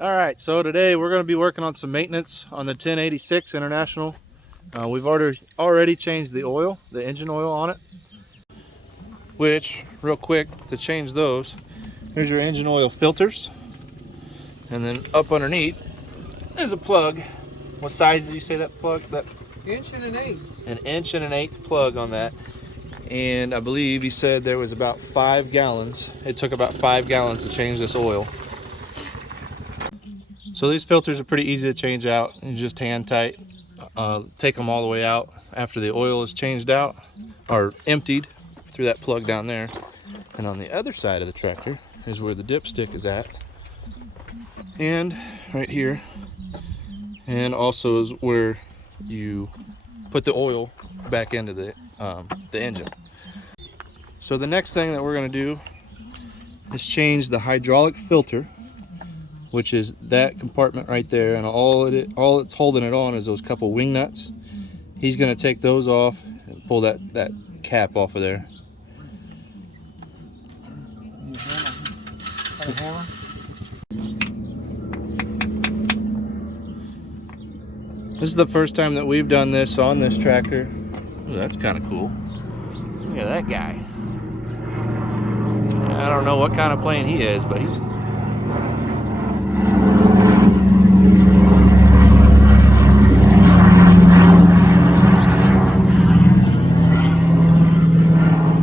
All right, so today we're going to be working on some maintenance on the 1086 International. We've already changed the oil, the engine oil on it. Which, real quick, to change those, here's your engine oil filters. And then up underneath is a plug. What size did you say that plug? That 1.1 An 1.1 plug on that. And I believe he said there was about 5 gallons. It took about 5 gallons to change this oil. So these filters are pretty easy to change out. You just hand tight, take them all the way out after the oil is changed out or emptied through that plug down there. And on the other side of the tractor is where the dipstick is at, and right here, and also is where you put the oil back into the engine. So the next thing that we're going to do is change the hydraulic filter, which is that compartment right there, and all it's holding it on is those couple wing nuts. He's going to take those off and pull that cap off of there. This is the first time that we've done this on this tractor. Ooh, that's kind of cool. Look at that guy. I don't know what kind of plane he is, but he's...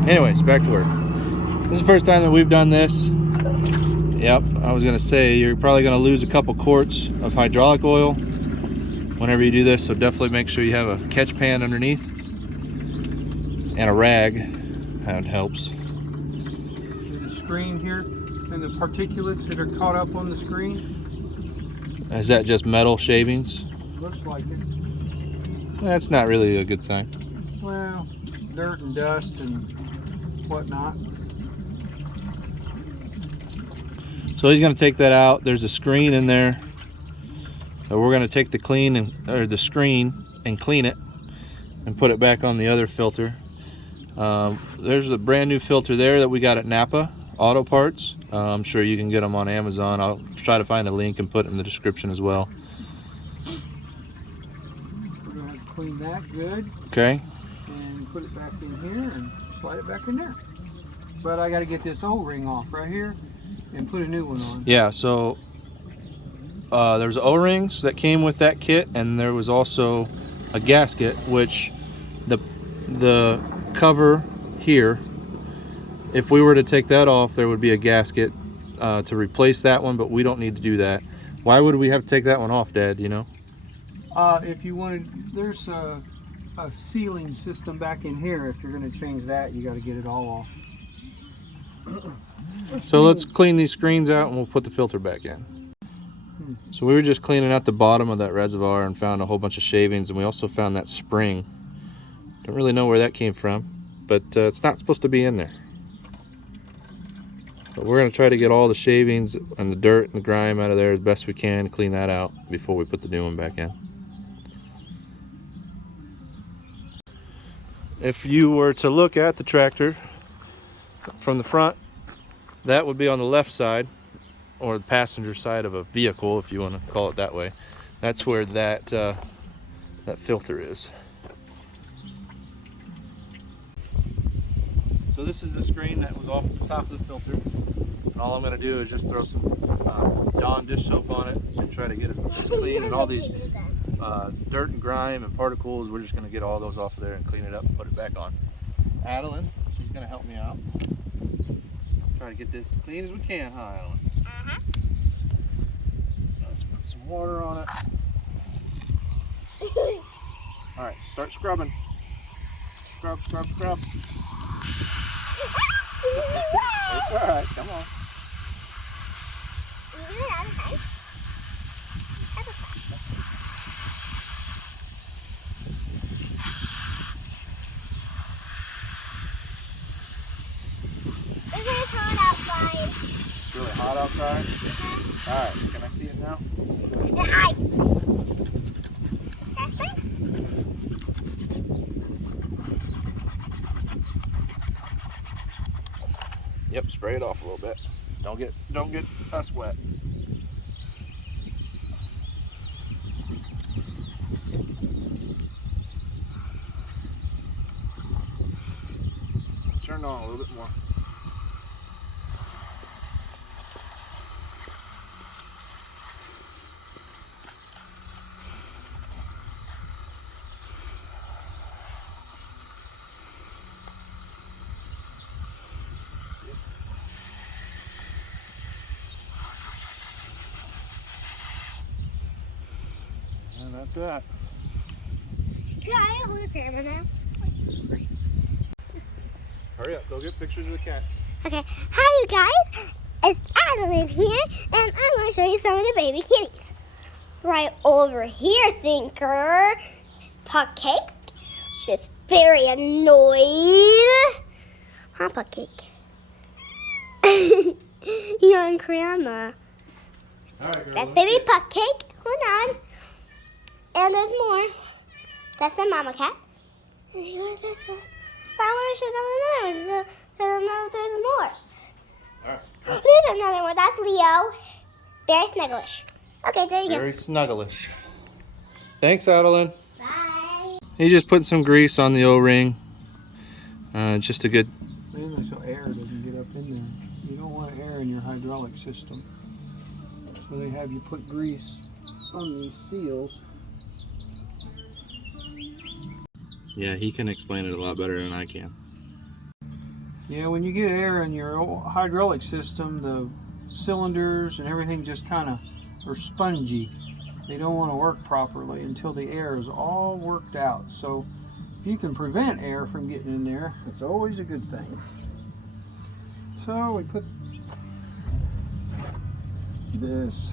Anyways, back to work. This is the first time that we've done this. Yep, I was gonna say, you're probably gonna lose a couple quarts of hydraulic oil whenever you do this, so definitely make sure you have a catch pan underneath and a rag. That helps. There's a screen here, and the particulates that are caught up on the screen. Is that just metal shavings? Looks like it. That's not really a good sign. Well, dirt and dust and whatnot. So he's going to take that out. There's a screen in there. So we're going to take the screen and clean it and put it back on the other filter. There's a brand new filter there that we got at Napa Auto Parts. I'm sure you can get them on Amazon. I'll try to find a link and put it in the description as well. We're going to have to clean that good. Okay. And put it back in here and slide it back in there. But I got to get this O-ring off right here and put a new one on. Yeah, so there's O-rings that came with that kit, and there was also a gasket, which the cover here, if we were to take that off, there would be a gasket to replace that one, but we don't need to do that. Why would we have to take that one off, Dad, you know? If you wanted, there's a sealing system back in here. If you're going to change that, you got to get it all off. So let's clean these screens out and we'll put the filter back in. So we were just cleaning out the bottom of that reservoir and found a whole bunch of shavings, and we also found that spring. Don't really know where that came from, but it's not supposed to be in there. But we're going to try to get all the shavings and the dirt and the grime out of there as best we can, clean that out before we put the new one back in. If you were to look at the tractor from the front, that would be on the left side, or the passenger side of a vehicle, if you want to call it that way. That's where that filter is. So this is the screen that was off the top of the filter. And all I'm going to do is just throw some Dawn dish soap on it and try to get it clean. And all these dirt and grime and particles, we're just going to get all those off of there and clean it up and put it back on. Adeline, she's going to help me out. Try to get this as clean as we can, huh, Adeline? Let's put some water on it. All right, start scrubbing. Scrub, scrub, scrub. It's all right, come on. It's really hot outside? All right, can I see it now? Yep, spray it off a little bit. Don't get us wet. turned on a little bit more. And that's that. Can I hold the camera now? Hurry up, go get pictures of the cats. Okay. Hi, you guys. It's Adeline here, and I'm going to show you some of the baby kitties. Right over here, Thinker, is Puck Cake. She's very annoyed. Huh, Puck Cake? You're on camera. All right, girl, That's baby Puck Cake. Hold on. And there's more. That's the mama cat. And here's this one. I wish another one. There's more. All right. There's another one. That's Leo. Very snugglish. Okay, there you Very snugglish. Thanks, Adeline. go. Bye. He just put some grease on the O-ring. Just a good. Mainly so air doesn't get up in there. You don't want air in your hydraulic system. So they have you put grease on these seals. Yeah, he can explain it a lot better than I can. Yeah, when you get air in your hydraulic system, the cylinders and everything just kind of are spongy. They don't want to work properly until the air is all worked out. So if you can prevent air from getting in there, it's always a good thing. So we put this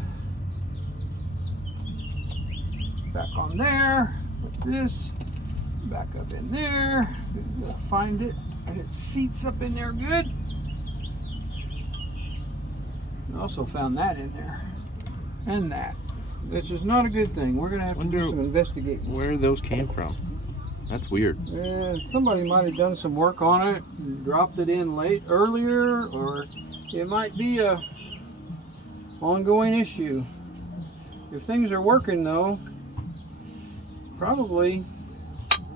back on there, put this back up in there, find it, and it seats up in there good. I also found that in there, and that, which is not a good thing. We're gonna have to do some investigating. Where those came from. That's weird. Somebody might have done some work on it and dropped it in earlier, or it might be a ongoing issue. If things are working though, probably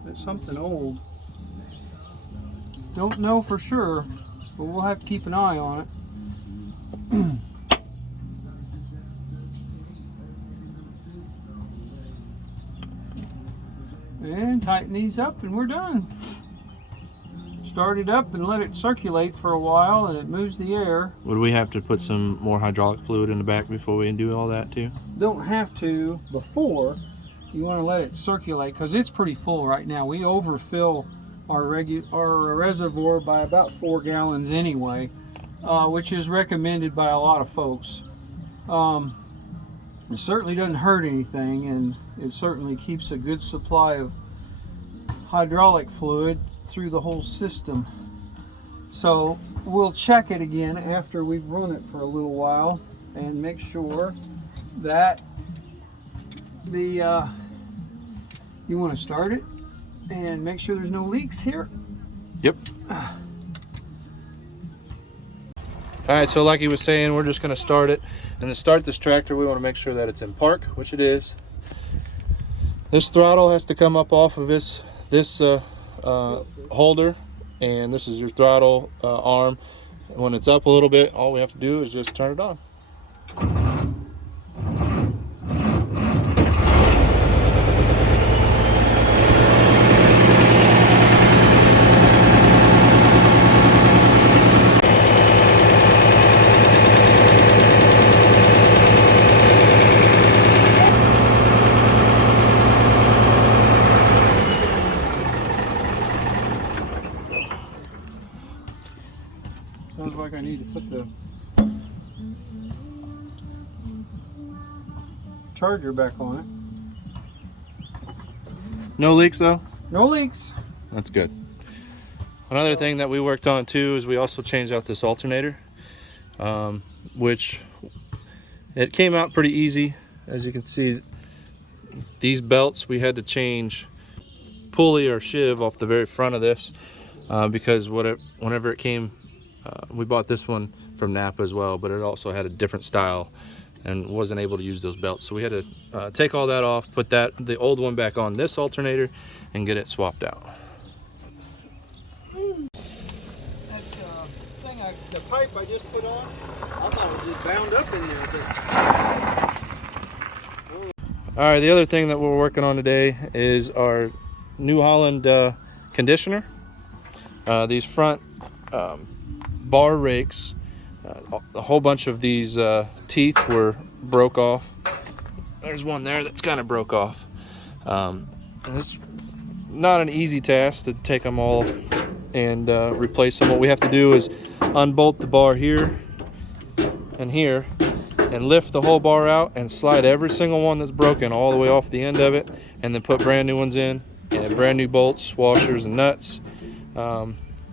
it's something old. Don't know for sure, but we'll have to keep an eye on it. And tighten these up and we're done. Start it up and let it circulate for a while and it moves the air. Would we have to put some more hydraulic fluid in the back before we do all that too? Don't have to before. You want to let it circulate because it's pretty full right now. We overfill our reservoir by about 4 gallons anyway, which is recommended by a lot of folks. It certainly doesn't hurt anything, and it certainly keeps a good supply of hydraulic fluid through the whole system. So we'll check it again after we've run it for a little while and make sure that you want to start it and make sure there's no leaks here. Yep. All right, so like he was saying, we're just going to start it. And to start this tractor, we want to make sure that it's in park, which it is. This throttle has to come up off of this holder, and this is your throttle arm. And when it's up a little bit, all we have to do is just turn it on. Sounds like I need to put the charger back on it. No leaks though? No leaks. That's good. Another thing that we worked on too is we also changed out this alternator, which it came out pretty easy. As you can see, these belts we had to change pulley or sheave off the very front of this because whenever it came, we bought this one from Napa as well, but it also had a different style and wasn't able to use those belts. So we had to take all that off, put the old one back on this alternator and get it swapped out. I just put on? I thought it was just bound up in there. But... All right, the other thing that we're working on today is our New Holland conditioner. These front bar rakes, a whole bunch of these teeth were broke off. There's one there that's kind of broke off. It's not an easy task to take them all and replace them. What we have to do is unbolt the bar here and here and lift the whole bar out and slide every single one that's broken all the way off the end of it, and then put brand new ones in and brand new bolts, washers, and nuts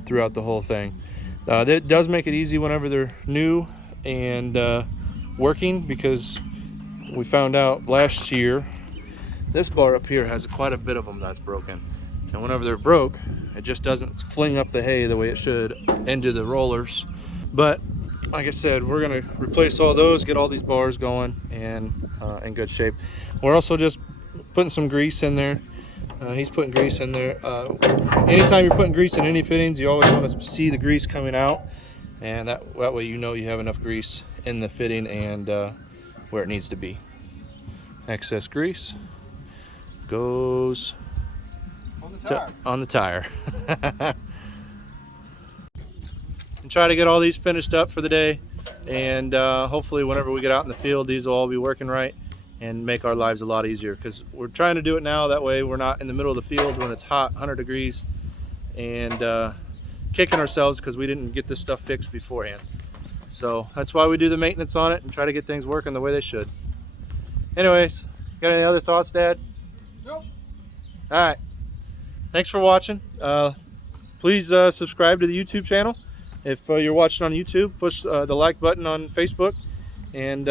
throughout the whole thing. It does make it easy whenever they're new and working, because we found out last year this bar up here has quite a bit of them that's broken, and whenever they're broke, it just doesn't fling up the hay the way it should into the rollers. But like I said, we're gonna replace all those, get all these bars going and in good shape. We're also just putting some grease in there. He's putting grease in there. Anytime you're putting grease in any fittings, you always want to see the grease coming out, and that way you know you have enough grease in the fitting and where it needs to be. Excess grease goes on the tire. And try to get all these finished up for the day, and hopefully whenever we get out in the field, these will all be working right and make our lives a lot easier, because we're trying to do it now, that way we're not in the middle of the field when it's hot, 100 degrees, and kicking ourselves because we didn't get this stuff fixed beforehand. So that's why we do the maintenance on it and try to get things working the way they should. Anyways, got any other thoughts, Dad? Nope. All right, thanks for watching. Please subscribe to the YouTube channel. If you're watching on YouTube, push the like button on Facebook, and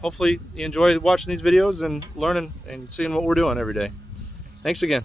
hopefully you enjoy watching these videos and learning and seeing what we're doing every day. Thanks again.